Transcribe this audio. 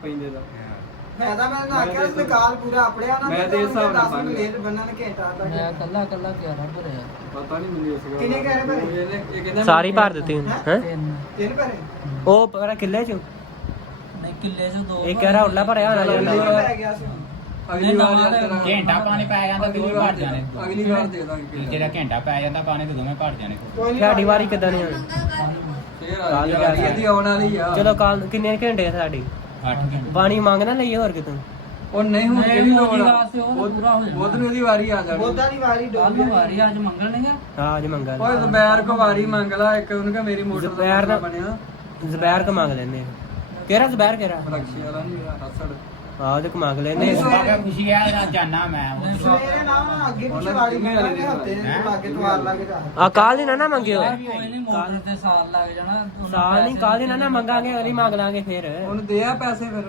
ਪੈਂਦੇ ਦਾ ਫਾਇਦਾ ਮੈਂ ਨਾ ਆਖਿਆ ਉਸ ਕਾਲ ਪੂਰਾ ਆਪੜਿਆ ਨਾ ਮੈਂ ਤੇ ਇਸ ਹਿਸਾਬ ਨਾਲ 10 ਮਿੰਟ ਲੇਟ ਬੰਨਣ ਘੰਟਾ ਦਾ ਮੈਂ ਕੱਲਾ 11 ਭਰਿਆ ਪਤਾ ਨਹੀਂ ਮੈਨੂੰ ਇਸ ਗੱਲ ਕਿੰਨੇ ਕਹਿ ਰਹੇ ਭਰੇ? ਇਹ ਕਹਿੰਦਾ ਸਾਰੀ ਭਰ ਦਿੱਤੀ ਹੁਣ ਹੈ ਤਿੰਨ ਭਰੇ ਉਹ ਪਰ ਕਿੱਲੇ ਚ ਨਹੀਂ ਕਿੱਲੇ ਚ ਦੋ ਇੱਕ ਕਹਿ ਉਰਲਾ ਭਰਿਆ ਹੋਣਾ ਕਿੰਨੇ ਜਿਹੜਾ ਪੈ ਗਿਆ ਸੀ ਅਗਲੀ ਵਾਰ ਯਾਰ ਤੇਰਾ ਘੰਟਾ ਪਾਣੀ ਪੈ ਜਾਂਦਾ ਤੇ ਉਹ ਭਰ ਜਾਣੇ ਅਗਲੀ ਵਾਰ ਦੇ ਦਾਂਗੇ ਜਿਹੜਾ ਘੰਟਾ ਪੈ ਜਾਂਦਾ ਪਾਣੀ ਤੇ ਦੋਵੇਂ ਭਰ ਜਾਣੇ ਕੋਈ ਨਹੀਂ ਸਾਡੀ ਵਾਰੀ ਕਿੱਦਾਂ ਨਹੀਂ ਆਉਣੀ ਫੇਰ ਆ ਗਈ ਇਹਦੀ ਆਉਣ ਵਾਲੀ ਆ ਚਲੋ ਕੱਲ ਕਿੰਨੇ ਘੰਟੇ ਆ ਸਾਡੀ 8 ਘੰਟੇ ਪਾਣੀ ਮੰਗ ਨਾ ਲਈਏ ਹੋਰ ਕਿਤੋਂ ਉਹ ਨਹੀਂ ਹੁਣ ਕਿਹੜੀ ਲੋੜ ਆ ਵਾਸਤੇ ਉਹ ਪੂਰਾ ਹੋ ਜਾਣਾ ਬੁੱਧ ਨੂੰ ਇਹਦੀ ਵਾਰੀ ਆ ਜਾਣੀ ਬੋਦਾ ਦੀ ਵਾਰੀ ਕੱਲ ਡੋਬੀ ਨੂੰ ਵਾਰੀ ਅੱਜ ਮੰਗਣ ਨਹੀਂ ਹਾਂ ਅੱਜ ਮੰਗਾ ਓਏ ਜ਼ਬੈਰ ਕੋ ਵਾਰੀ ਮੰਗ ਲਾ ਇੱਕ ਉਹਨੂੰ ਕਹ ਮੇਰੀ ਮੋਟਰ ਜ਼ਬੈਰ ਦਾ ਨਾ- ਬਣਿਆ ਜ਼ਬੈਰ ਕ ਮੰਗ ਲੈਨੇ ਕਿਹੜਾ ਜ਼ਬੈਰ ਕਿਹੜਾ ਰਕਸ਼ੇ ਵਾਲਾ ਨਹੀਂ ਹੱਸੜ ਆਹ ਉਹਦੇ ਕ ਮੰਗ ਲੈਨੇ ਬਾਬਾ ਖੁਸ਼ੀ ਆ ਨਾ ਜਾਣਾ ਮੈਂ ਸਵੇਰੇ ਨਾ ਅੱਗੇ ਪਿੱਛੇ ਵਾਲੀ ਮੰਗਾਂਗੇ ਹਫਤੇ ਦੇ ਲਾਗੇ ਤਵਾਰ ਲਾਗੇ ਜਾ ਆ ਕਾਲ ਦੀ ਨਾ ਮੰਗਿਓ ਕੋਈ ਨਹੀਂ ਮੋਟਰ ਤੇ ਸਾਲ ਲੱਗ ਜਾਣਾ ਸਾਲ ਨਹੀਂ ਕਾਲ ਦੀ ਨਾ ਮੰਗਾਂਗੇ ਅਗਲੀ ਮੰਗ ਲਾਂਗੇ ਫੇਰ ਉਹਨੂੰ ਦੇ ਆ ਪੈਸੇ ਫਿਰ